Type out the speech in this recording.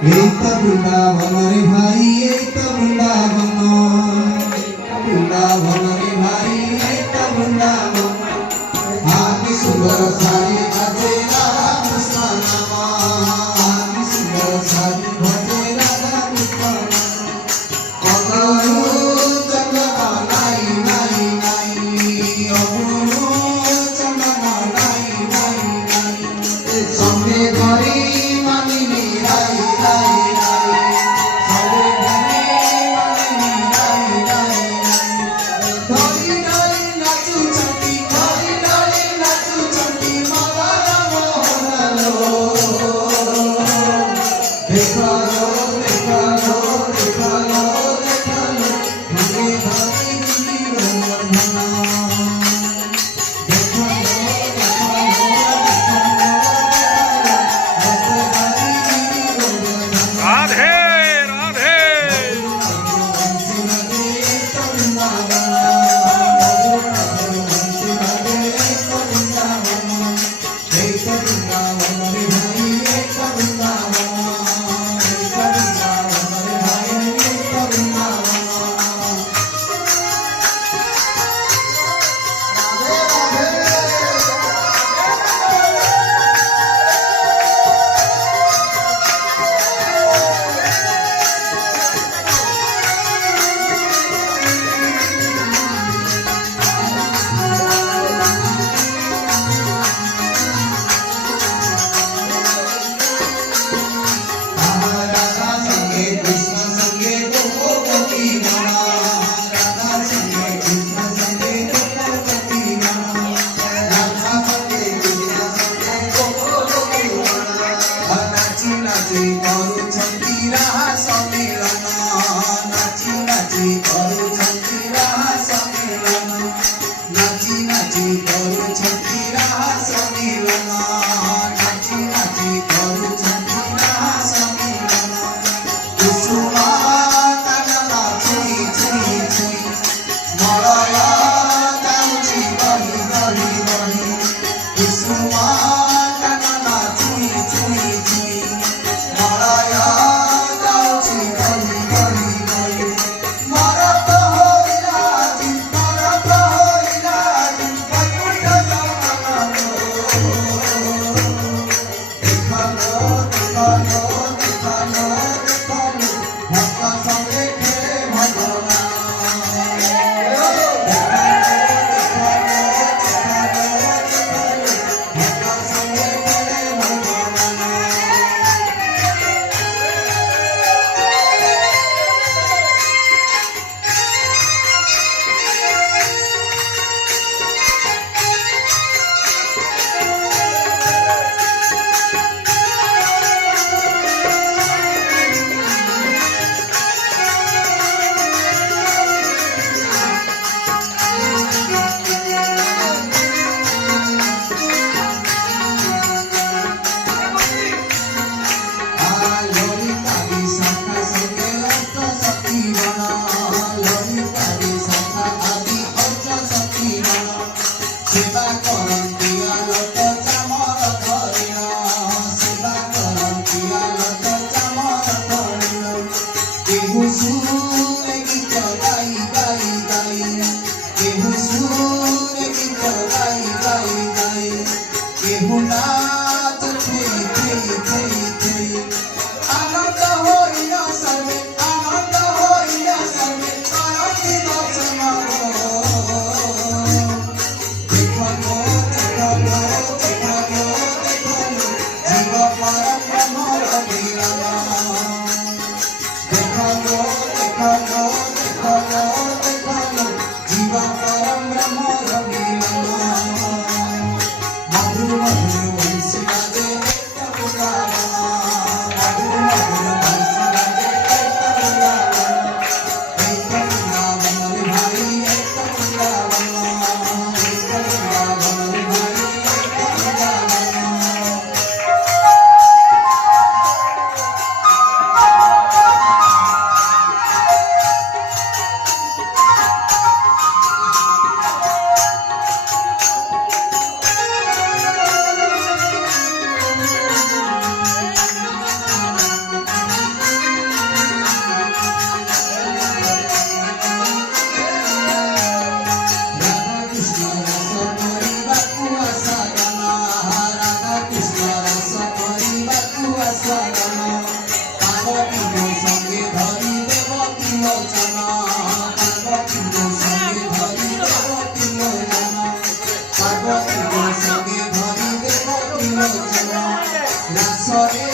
एक वृंदावन रे भाई एक वृंदावन वृंदावन रे भाई एक वृंदावन आदि सुंदर सारी भजे राधा कृष्ण नाम आदि सुंदर सारी भजे राधा कृष्ण नाम चंद्रमा नाई नाई नाई अगुरु चंद्रमा नाई नाई नाई संगे धरी मानिनी राई राई राई संगे धरी मानिनी राई राई धरी धरी नाचु चंदी धरी धरी नाचु चंदी मदन मोहन लो देखा लो देखा लो देखा लो देखा लो संगे धरी गिरिवर्धना राधे राधे मधुर मधुर वंशी राधे एक वृंदावन સરે